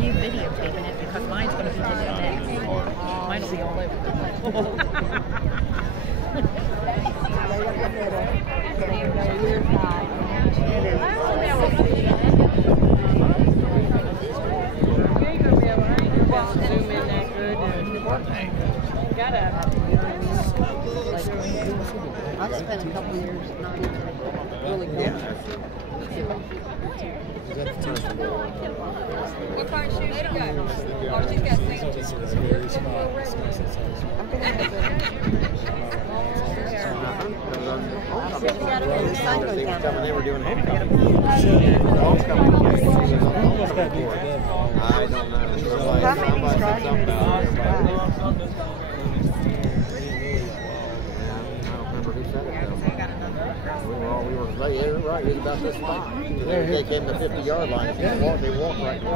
you videotaping it because mine's going to be on the net. Mine will be all over the place. Zoom in that good. I've spent a couple years not even really going. What kind of shoes you got? Oh, she's got sandals. They were doing homecoming. Homecoming. I don't know. How many graduated? We were right. Yeah, right. It was about this spot. They came to the 50-yard line. They walked right there.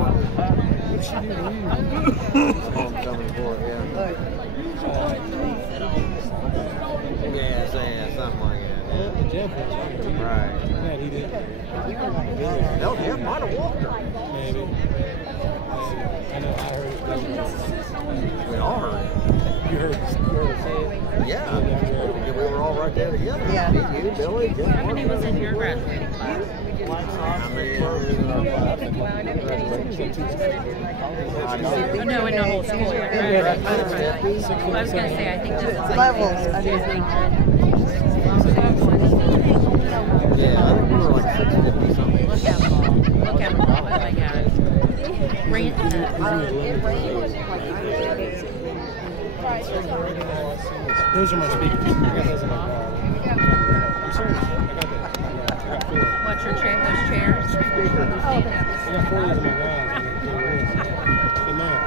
Homecoming for it, yeah. Yeah, something like that. Yeah. Right. Hell, yeah, might have walked her. Maybe. I know. I heard it. We all heard it. You heard it. Yeah. We were all right there together. Yeah. You, Billy, Jim. How many was in your graduating class? How many were in our class? Oh, no, in the whole school. Your graduating class. I was going to say, I think this is like Levels. I think. Yeah, I think we were like 650 something. Look how long I got. It rained Those are my speakers. I got those in my car. I'm sorry. I got four. What's your chair? Those chairs? I got 4 of these in my garage. In there.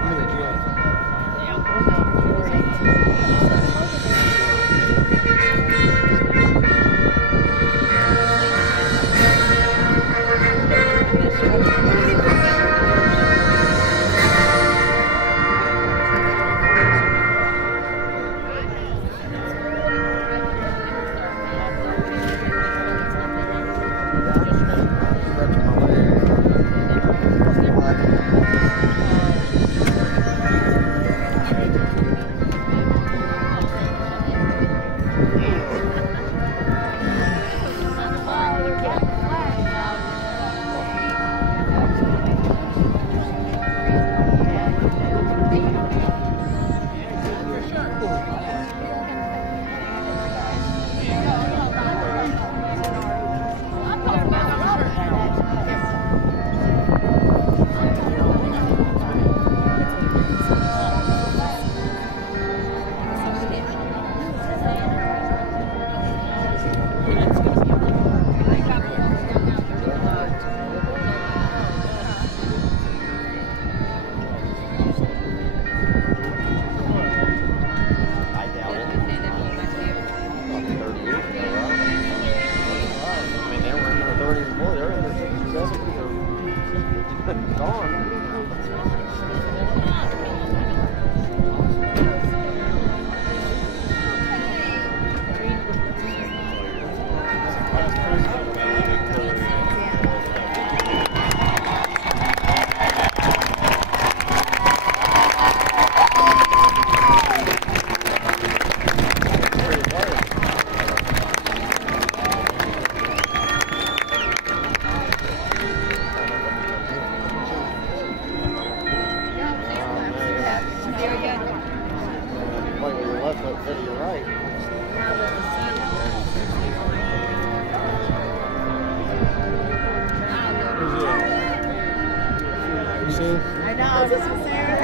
I know, this is Sarah.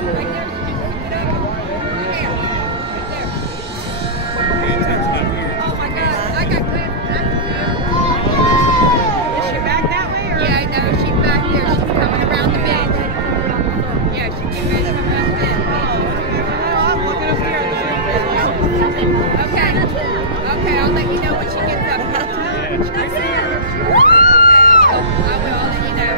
Oh my God, I got good. Is she back that way or? Yeah, I know. She's back here. She's coming around the bend. Yeah, she's getting ready to come around the bend. I'm looking up here. Okay. Okay, I'll let you know when she gets up. Okay, I will. I'll let you know.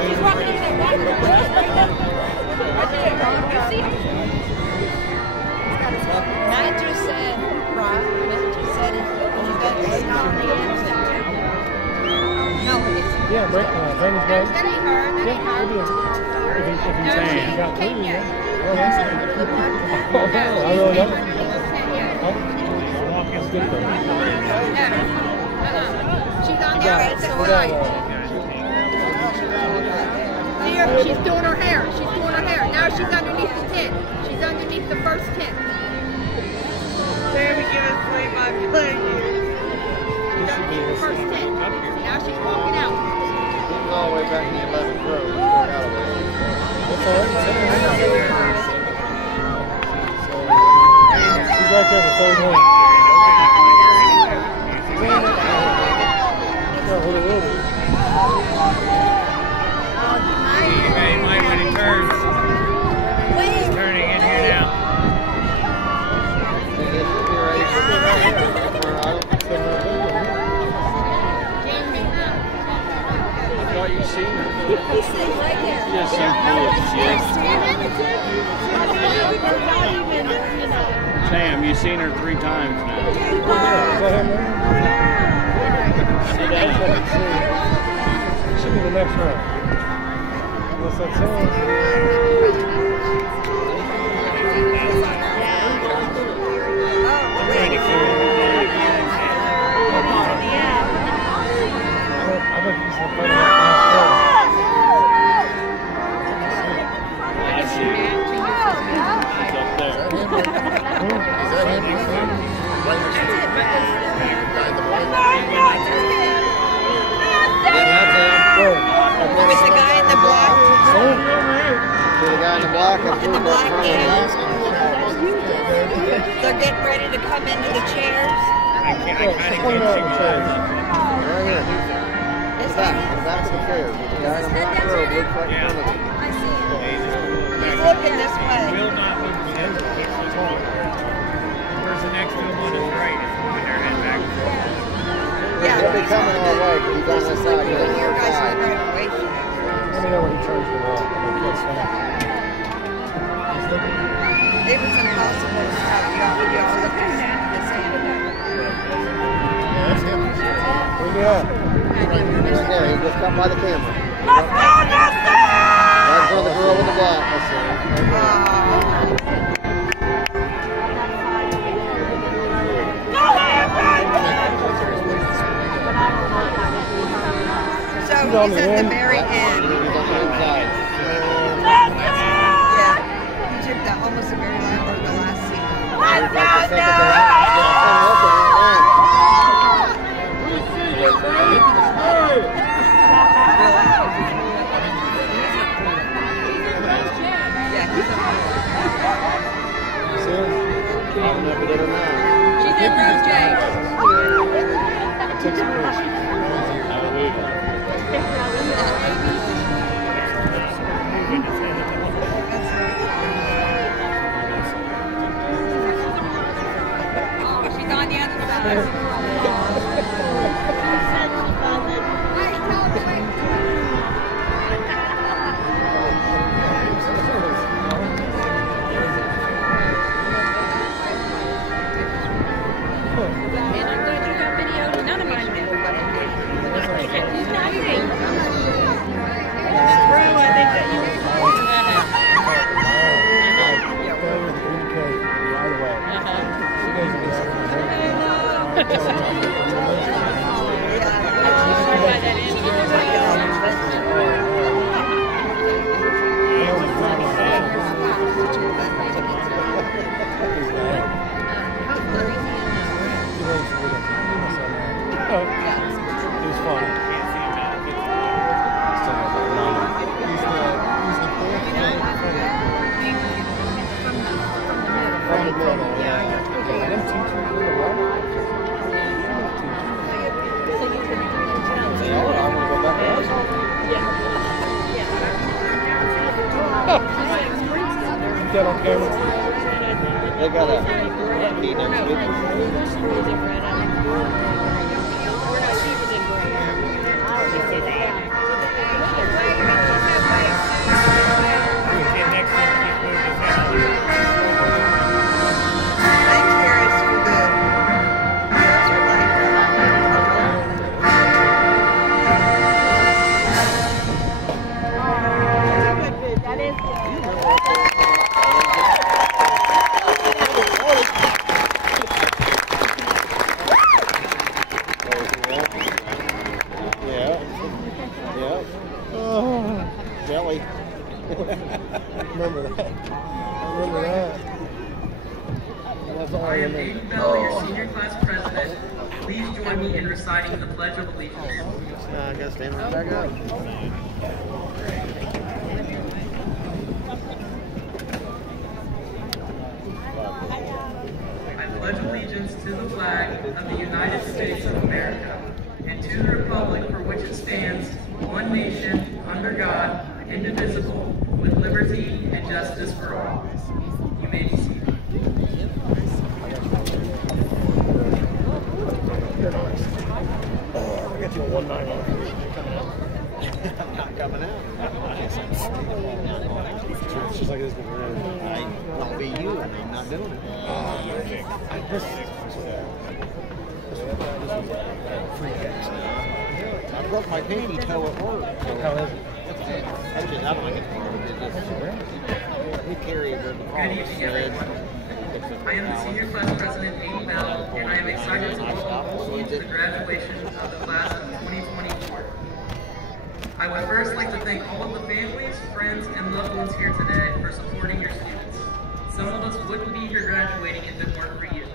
She's walking in there. Matt just said, right, Matt just said it, when you got the snow on the inside. No, it's, Yeah, Brandon's That right. ain't her. That ain't her. If he's No, saying he she got can't through, yet. yeah. I really don't. Can't yet. That's good for him. She's on the outside. Right. Here, she's doing her hair. She's doing her hair. Now she's underneath the tent. She's underneath the first tent. There we give us play-by-play. She's underneath the first tent. Now she's walking out. He's all the way back in the 11th row. He's going out of the way. That's all right. She's right there, the third one. Hey, Mike, when he turns, he's turning in here now. It should be right here. Or I don't think so. I thought you seen her. he's sitting right there. Yes, Sam, you've seen her 3 times now. See that? Should be the next round. What's that saying? I bet he's the fighter. I see her. She's up there. Is that him? Right next to the guy in the black. With the guy in the black, The guy in the black. in the black gown, they're getting ready to come into the chairs. I kind of can't see my eyes. Right here. The back. The back of the chair. The guy in the black robe looks right in front of him. I see him. He's looking this way. Will not move his head. The person next to him on his right is moving their head back and forth. He'll be coming our way, but he's on this side. He's on Your this guys are side. right away. Let me know when he turns the wall. It was impossible to stop y'all. Y'all looking the same. That's him. Where you at? Right there. He just got by the camera. Right in front of the girl with the black. Let's see. So he's at the very end. He's on the inside. Yeah. He took the almost the very last or the last seat. Yeah, he's up See him? I don't know if he did or not. She's in room J. Take some pictures. Oh, she's on the other side. Wait, tell her to wait. And I'm going to got video. None of mine did. He's not here. Bro, I think that you Communicate right away. She goes to It was fun. that on camera? They got a key next to it. Jelly. Remember that. Remember that. That's all I I am remember. Aiden Bell, your senior class president. Please join me in reciting the Pledge of Allegiance. I gotta stand right back up. I pledge allegiance to the flag of the United States of America and to the republic for which it stands, one nation, under God, indivisible, with liberty and justice for all. You may be seated. I got you a 1-9 Not coming out. It's just like this before. I'll be you and I'm not doing it. I broke my pinky toe at work. So How is it? I don't like it. We carry it. Good evening, everyone. I am the senior class president, Aiden Bell, and I am excited to welcome all of you to the graduation of the class of 2024. I would first like to thank all of the families, friends, and loved ones here today for supporting your students. Some of us wouldn't be here graduating if it weren't for you.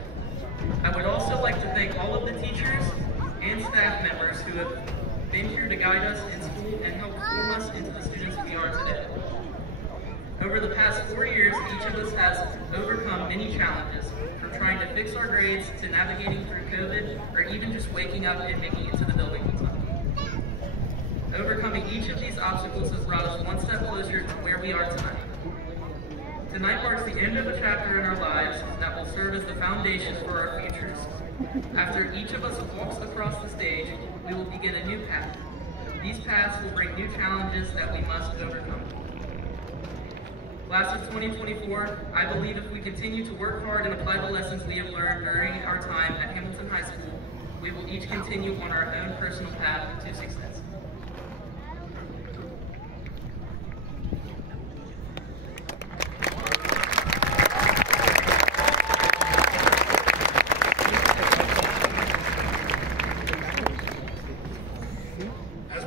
I would also like to thank all of the teachers and staff members who have been here to guide us in school and help form us into the students we are today. Over the past 4 years, each of us has overcome many challenges, from trying to fix our grades to navigating through COVID, or even just waking up and making it to the building on time. Overcoming each of these obstacles has brought us one step closer to where we are tonight. Tonight marks the end of a chapter in our lives that will serve as the foundation for our futures. After each of us walks across the stage, we will begin a new path. These paths will bring new challenges that we must overcome. Class of 2024, I believe if we continue to work hard and apply the lessons we have learned during our time at Hamilton High School, we will each continue on our own personal path to success.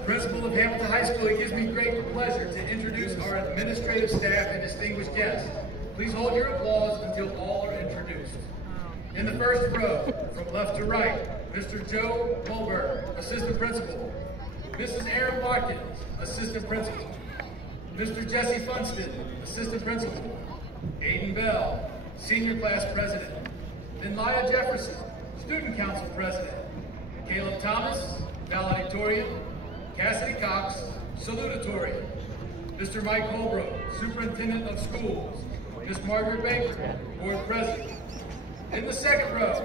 Principal of Hamilton High School, it gives me great pleasure to introduce our administrative staff and distinguished guests. Please hold your applause until all are introduced. In the first row, from left to right, Mr. Joe Mulberg, Assistant Principal. Mrs. Erin Watkins, Assistant Principal. Mr. Jesse Funston, Assistant Principal. Aiden Bell, Senior Class President. Then Laya Jefferson, Student Council President. Caleb Thomas, Valedictorian. Cassidy Cox, Salutatorian. Mr. Mike Holbrook, Superintendent of Schools. Miss Margaret Baker, Board President. In the second row,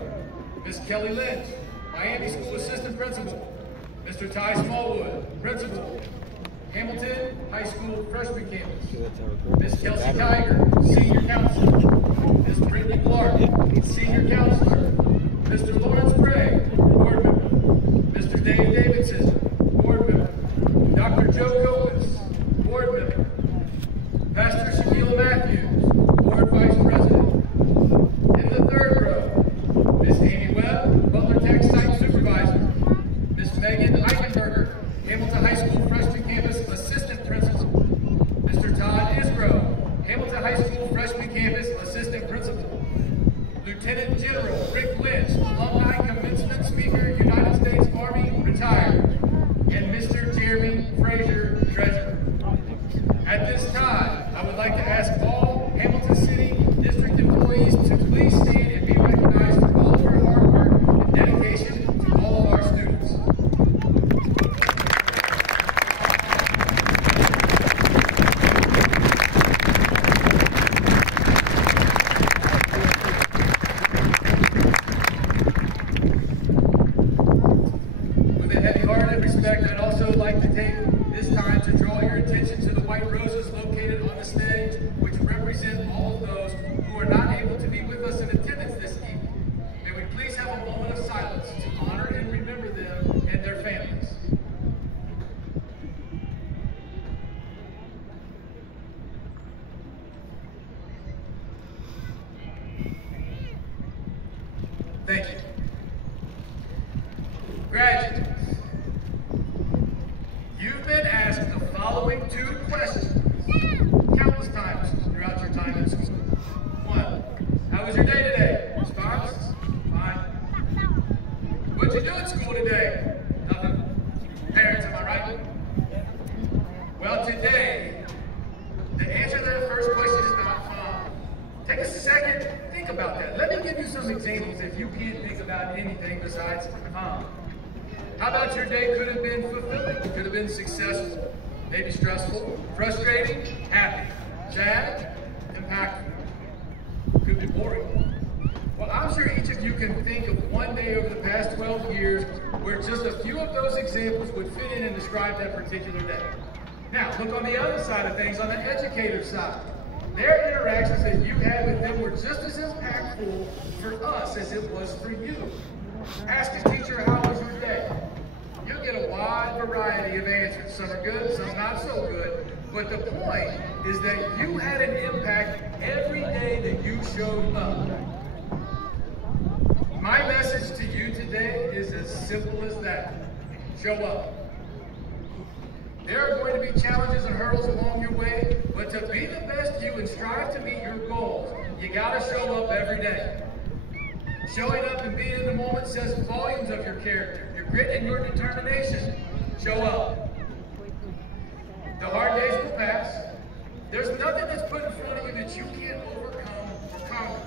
Miss Kelly Lynch, Miami School Assistant Principal. Mr. Ty Smallwood, Principal. Hamilton High School Freshman Campus. Miss Kelsey Tiger, Senior Counselor. Miss Brittany Clark, Senior Counselor. Mr. Lawrence Gray, Board Member. Mr. Dave Davidson, Board Member. Dr. Joe Copas, Board Member. Pastor Shaquille Matthews, Board Vice President. In the third row, Miss Amy Webb, Butler Tech Site Supervisor. Miss Megan Eichenberger, Hamilton High School Freshman Campus Assistant Principal. Mr. Todd Isgrove, Hamilton High School Freshman Campus Assistant Principal. Lieutenant General Rick Lynch, Alumni Commencement Speaker, United States Army, retired. And Mr. Jeremy Frazier, Treasurer. At this time, I would like to ask all Hamilton City District employees to please stand and be recognized for all of your hard work and dedication to all of our students. respect, I'd also like to take this time to draw your attention to the white roses located on the stage, which represent all of those who are not able to be with us in attendance this evening. May we please have a moment of silence to honor and remember them and their families. Thank you. Graduates, you've been asked the following 2 questions countless times throughout your time in school. 1, how was your day today? Response, fine. What'd you do at school today? Nothing. Parents, am I right? Well, today, the answer to that first question is not fine. Take a second, think about that. Let me give you some examples if you can't think about anything besides fine. How about your day could have been fulfilling, could have been successful, maybe stressful, frustrating, happy, sad, impactful, could be boring. Well, I'm sure each of you can think of one day over the past 12 years where just a few of those examples would fit in and describe that particular day. Now, look on the other side of things, on the educator side. Their interactions that you had with them were just as impactful for us as it was for you. Ask a teacher, how was your day? You'll get a wide variety of answers. Some are good, some not so good. But the point is that you had an impact every day that you showed up. My message to you today is as simple as that. Show up. There are going to be challenges and hurdles along your way, but to be the best you and strive to meet your goals, you gotta show up every day. Showing up and being in the moment says volumes of your character, your grit and your determination. Show up. The hard days will pass. There's nothing that's put in front of you that you can't overcome or conquer.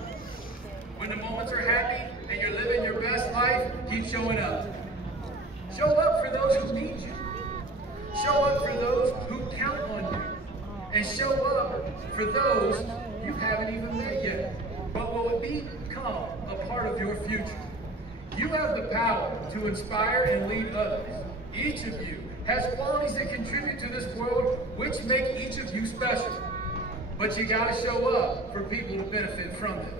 When the moments are happy and you're living your best life, keep showing up. Show up for those who need you. Show up for those who count on you. And show up for those you haven't even met yet, but will become a part of your future. You have the power to inspire and lead others. Each of you has qualities that contribute to this world, which make each of you special. But you gotta show up for people to benefit from them.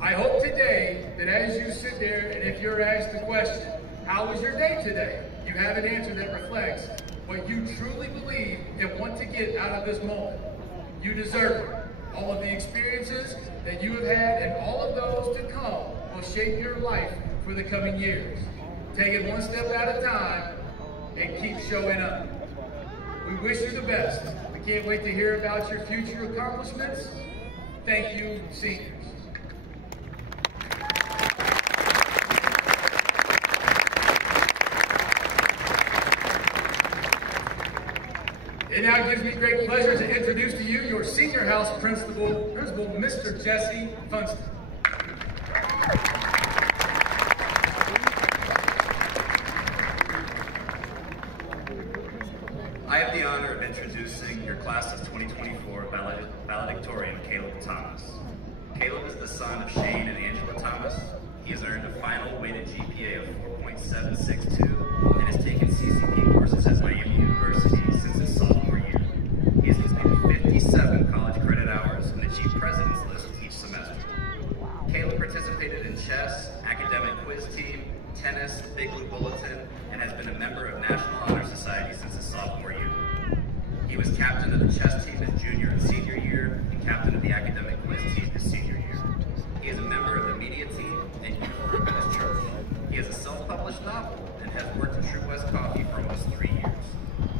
I hope today that as you sit there and if you're asked the question, how was your day today? You have an answer that reflects what you truly believe and want to get out of this moment. You deserve it. All of the experiences that you have had and all of those to come will shape your life for the coming years. Take it one step at a time and keep showing up. We wish you the best. We can't wait to hear about your future accomplishments. Thank you, seniors. It now gives me great pleasure to introduce to you your senior house principal, Mr. Jesse Funston. I have the honor of introducing your class of 2024 valedictorian, Caleb Thomas. Caleb is the son of Shane and Angela Thomas. He has earned a final weighted GPA of 4.762 and has taken CCP courses at Miami University since his sophomore year. He has completed 57 college credit hours and achieved president's list each semester. Caleb participated in chess, academic quiz team, tennis, Big Blue Bulletin, and has been a member of National Honor Society since his sophomore year. He was captain of the chess team his junior and senior year, and captain of the academic quiz team his senior year. He is a member of the media team and youth group at his church. He has a self-published novel and has worked at True West Coffee for almost 3 years.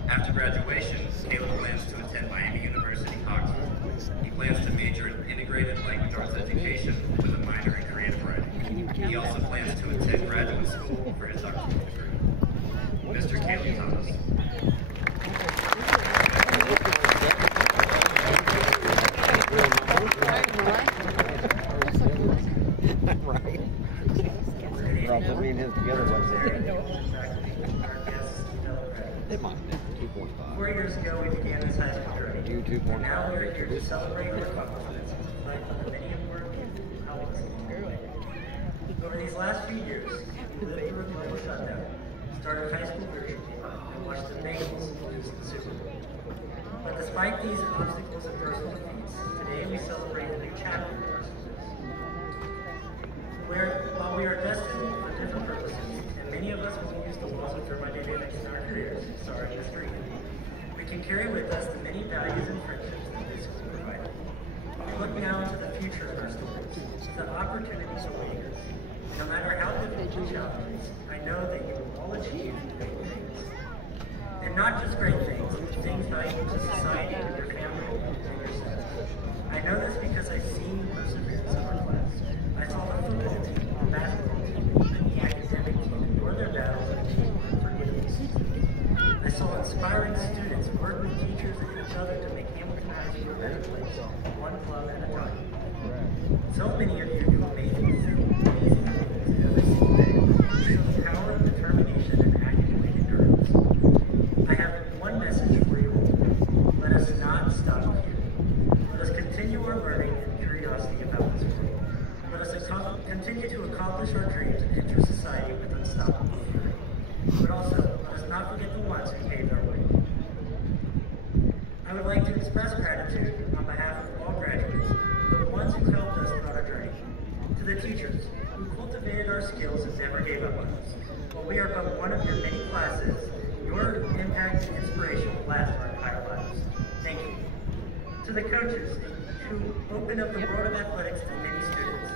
After graduation, Caleb plans to attend Miami University, Oxford. He plans to major in integrated language arts education with a minor in creative writing. He also plans to attend graduate school for his doctoral degree. Mr. Caleb Thomas. Right. We're all reading his together ones there. They might. 2.5. 4 years ago, we began this high school journey. You 2.5. Now we are here to celebrate your accomplishments and reflect on the many important colleagues along the way. Over these last few years, we lived through a global shutdown, started high school virtually, and watched the Bengals lose the Super Bowl. But despite these obstacles and personal defeats, today we celebrate a new chapter in our success. While we are destined for different purposes, and many of us will use the laws of thermodynamics in our careers, sorry, history, we can carry with us the many values and friendships that this school provided. We look now into the future of our stories, the opportunities await us. No matter how difficult the challenges, I know that you will all achieve great things. And not just great things, things valuable to society and your family and yourself. I know this because I've seen the perseverance of our class. I saw the football team, the basketball team, and the academic team endure their battles and achieve unforgettable success. I saw inspiring students work with teachers and each other to make Hamilton High School a better place, one club at a time. So many of you do amazing things, show the power of determination and academic endurance. I have one message for you all. Let us not stop here. Let us continue our learning and curiosity about this world. Let us continue to accomplish our dreams and enter society with unstoppable fury. But also, let us not forget the ones who paved our way. I would like to express gratitude on behalf of all graduates, the ones who helped us throughout our journey, to the teachers who cultivated our skills and never gave up on us. While we are but one of your many classes, your impact and inspiration will last our entire lives. Thank you. To the coaches who opened up the world of athletics to many students,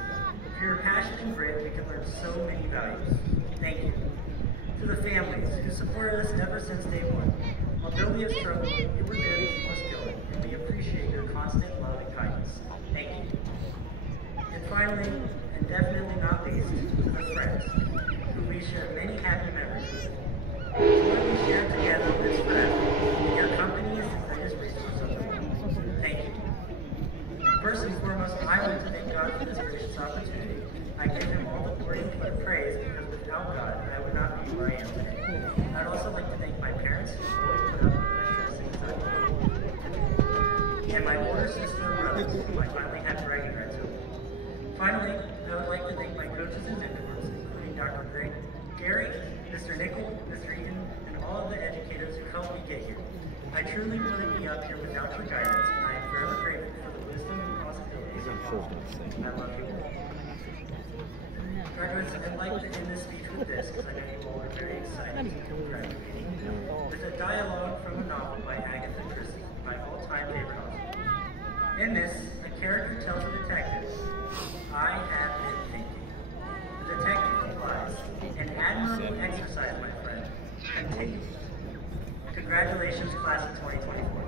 through your passion and grit, we can learn so many values. Thank you. To the families who supported us ever since day one. Although we have struggled, you were there to keep us going, and we appreciate your constant love and kindness. Thank you. And finally, and definitely not least, to the friends who we share many happy memories with. What we shared together is forever, and your company is the greatest resource of the world. Thank you. First and foremost, I want to thank God for this gracious opportunity. I give him all the glory and praise because without God, I would not be where I am today. I'd also like to thank my parents who always put up with my stress and anxiety. And my older sister and brothers who I finally had bragging rights over. Finally, I would like to thank my coaches and mentors, including Dr. Gary, Mr. Nickel, Mr. Eaton, and all of the educators who helped me get here. I truly wouldn't be up here without your guidance, and I am forever grateful for the wisdom and possibilities of all. I love you all. Graduates, I'd like to end this speech with this, because I know you all are very excited to come graduating, with a dialogue from a novel by Agatha Christie, my all-time favorite author. In this, a character tells a detective, I have been thinking. The detective replies, an admirable exercise, my friend. Continue. Congratulations, class of 2024.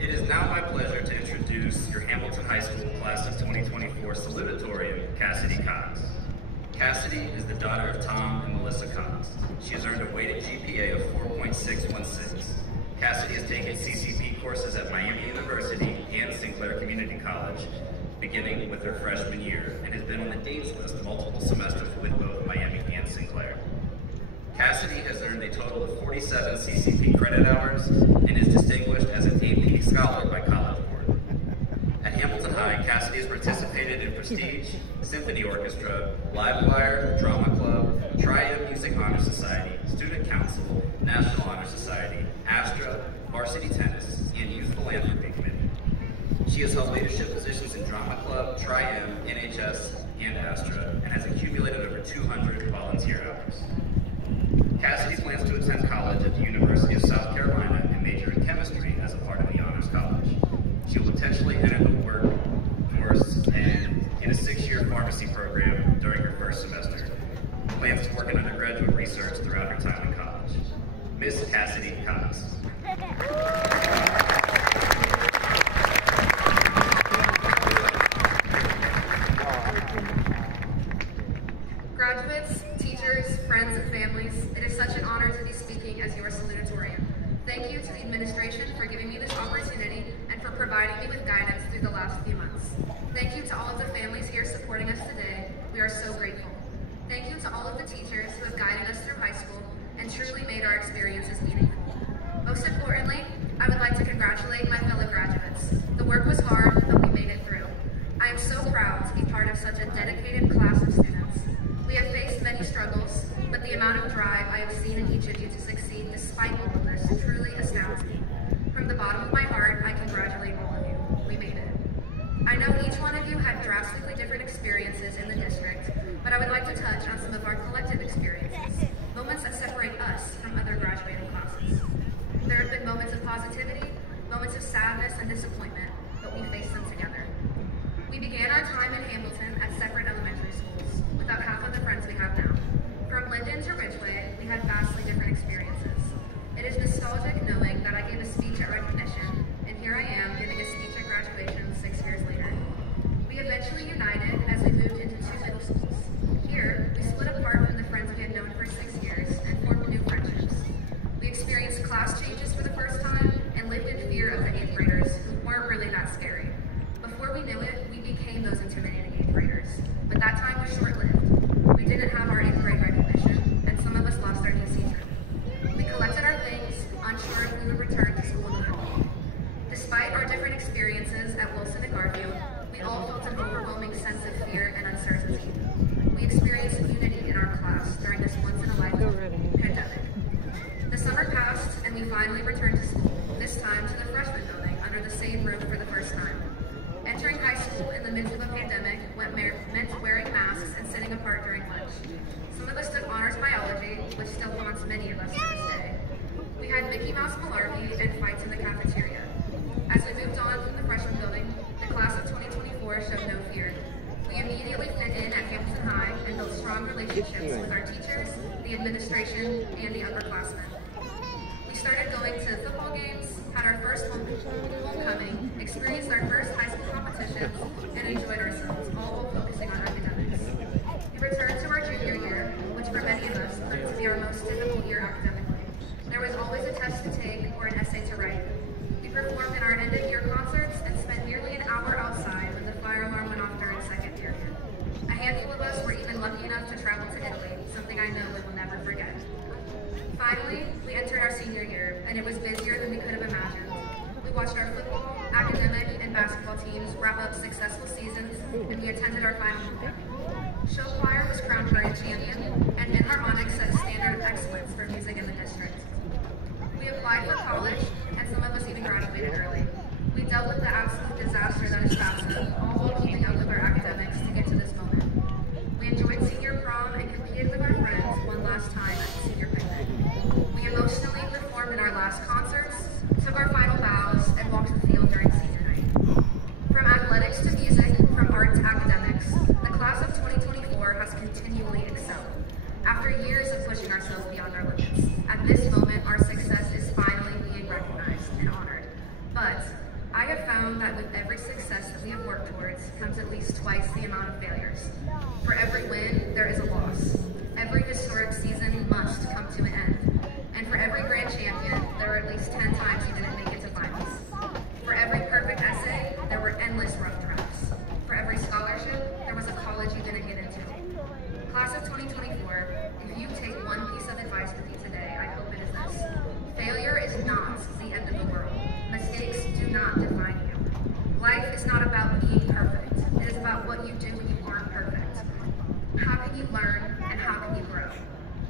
It is now my pleasure to introduce your Hamilton High School class of 2024 salutatorian, Cassidy Cox. Cassidy is the daughter of Tom and Melissa Cox. She has earned a weighted GPA of 4.616. Cassidy has taken CCP courses at Miami University and Sinclair Community College, beginning with her freshman year, and has been on the Dean's List multiple semesters with both Miami and Sinclair. Cassidy has earned a total of 47 CCP credit hours and is distinguished as an AP Scholar by College Board. At Hamilton High, Cassidy has participated in Prestige, Symphony Orchestra, Livewire, Drama Club, Triumph Music Honor Society, Student Council, National Honor Society, Astra, Varsity Tennis, and Youth Philanthropy Committee. She has held leadership positions in Drama Club, Triumph, NHS, and Astra, and has accumulated over 200 volunteer hours. Cassidy plans to attend college at the University of South Carolina and major in chemistry as a part of the Honors College. She will potentially enter the workforce and in a 6-year pharmacy program during her first semester. Plans to work in undergraduate research throughout her time in college. Miss Cassidy Cox. Graduates, teachers, friends, and families, it is such an honor to be speaking as your salutatorian. Thank you to the administration for giving me this opportunity and for providing me with guidance through the last few months. Thank you to all of the families here supporting us today. We are so grateful. Thank you to all of the teachers who have guided us through high school and truly made our experiences meaningful. Most importantly, I would like to congratulate my fellow graduates. The work was hard, but we made it through. I am so proud to be part of such a dedicated class of students. We have faced many struggles, but the amount of drive I have seen in each of you to succeed despite all of this truly astounds me. From the bottom of my heart, I congratulate all of you. We made it. I know each one of you had drastically different experiences in the district, but I would like to touch on some of our collective experiences, moments that separate us from other graduating classes. There have been moments of positivity, moments of sadness and disappointment, but we faced them together. We began our time in Hamilton at separate elementary schools, without half of the friends we have now. From Linden to Ridgeway, we had vastly different experiences. It is nostalgic knowing that I gave a speech at recognition, and here I am giving a speech at graduation 6 years later. We eventually united as we moved into 2 middle schools. Here, we split apart from the friends we had known for 6 years and formed new friendships. We experienced class changes for the first time and lived in fear of the 8th graders who weren't really that scary. Before we knew it, we became those intimidating 8th graders. But that time was short-lived. We didn't have our 8th grade recognition, and some of us lost our DC trip. We collected our things, unsure if we would return to school in the fall. Despite our different experiences at Wilson and Garfield, we all felt an overwhelming sense of fear and uncertainty. We experienced unity in our class during this once-in-a-lifetime pandemic. The summer passed, and we finally returned to school, this time to the freshman building under the same roof for the first time. Entering high school in the midst of a pandemic meant wearing masks and sitting apart during lunch. Some of us took honors biology, which still haunts many of us to this day. We had Mickey Mouse malarkey and fights in the cafeteria. As we moved on from the freshman building, the class of 2024 showed no fear. We immediately fit in at Hamilton High and built strong relationships with our teachers, the administration, and the upperclassmen. We started going to football games, had our first homecoming, experienced our first high school competitions, and enjoyed ourselves, all while focusing on academics. We returned to our junior year, which for many of us proved to be our most difficult year academically. There was always a test to take or an essay to write. We performed in our end-of-year concerts and spent nearly an hour outside when the fire alarm went off during second period. A handful of us were even lucky enough to travel to Italy, something I know we will never forget. Finally, we entered our senior year, and it was busier than we could have imagined. We watched our football, academic, and basketball teams wrap up successful seasons, and we attended our final homecoming. Show choir was crowned grand champion, and Enharmonic set a standard of excellence for music in the district. We applied for college, and some of us even graduated early. We dealt with the absolute disaster that is FAFSA, all while keeping up with our academics to get to this moment. We enjoyed senior prom and competed with our friends one last time at the senior picnic. We emotionally performed in our last concerts, took our final vows, and walked the field during senior night. From athletics to music, from art to academics, the class of 2024 has continually excelled. After years of pushing ourselves beyond our limits, at this moment our success is finally being recognized and honored. But I have found that with every success that we have worked towards comes at least twice the amount of failures. For every win, there is a loss. Every historic season must come to an end. And for every grand champion, there are at least 10 times you didn't make it to finals. For every perfect essay, there were endless rough drafts. For every scholarship, there was a college you didn't get into. Class of 2024, if you take one piece of advice with you today, I hope it is this. Failure is not the end of the world. Mistakes do not define you. Life is not about being perfect. It is about what you do when you aren't perfect. How can you learn and how can you grow?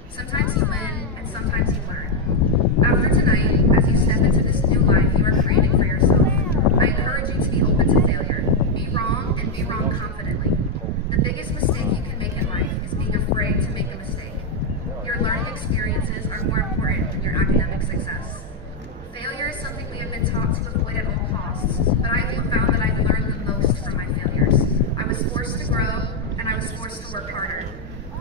Sometimes you win and sometimes you learn. After tonight, as you step into this new life you are creating for yourself, I encourage you to be open to failure. Be wrong and be wrong confidently. The biggest mistake you can make in life is being afraid to make a mistake. Your learning experiences are more important than your academic success. Failure is something we have been taught to avoid at all costs, but I have found that I've learned the most from my failures. I was forced to grow, and I was forced to work harder.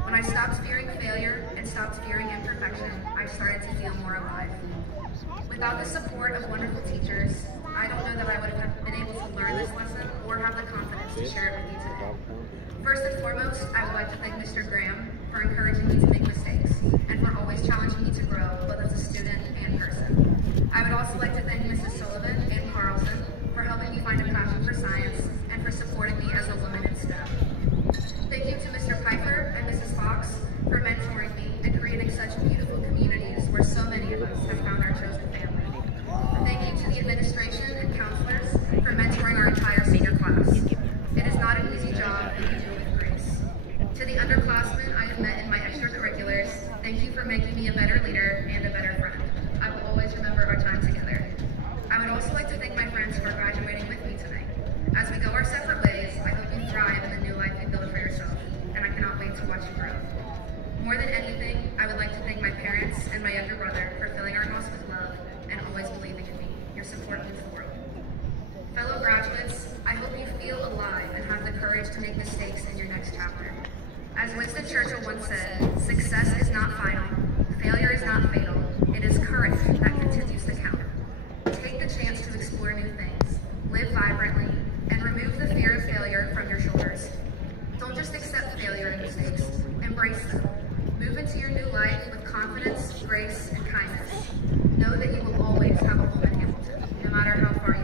When I stopped fearing failure and stopped fearing imperfection, I started to feel more alive. Without the support of wonderful teachers, I don't know that I would have been able to learn this lesson or have the confidence to share it with you today. First and foremost, I would like to thank Mr. Graham for encouraging me to make mistakes and for always challenging me to grow, both as a student and person. I would also like to thank Mrs. Sullivan and Carlson for helping me find a passion for science and for supporting me as a woman in STEM. Thank you to Mr. Piper and Mrs. Fox for mentoring me and creating such beautiful communities where so many of us have found our chosen family. Thank you good job and you do it with grace. To the underclassmen I have met in my extracurriculars, thank you for making me a better leader and a better friend. I will always remember our time together. I would also like to thank my friends who are graduating with me tonight. As we go our separate ways, I hope you thrive in the new life you build for yourself, and I cannot wait to watch you grow. More than anything, I would like to thank my parents and my younger brother for filling our house with love and always believing in me. Your support means the world. Fellow graduates, I hope you feel alive and have the courage to make mistakes in your next chapter. As Winston Churchill once said, success is not final, failure is not fatal, it is courage that continues to count. Take the chance to explore new things, live vibrantly, and remove the fear of failure from your shoulders. Don't just accept failure and mistakes, embrace them. Move into your new life with confidence, grace, and kindness. Know that you will always have a home in Hamilton, no matter how far you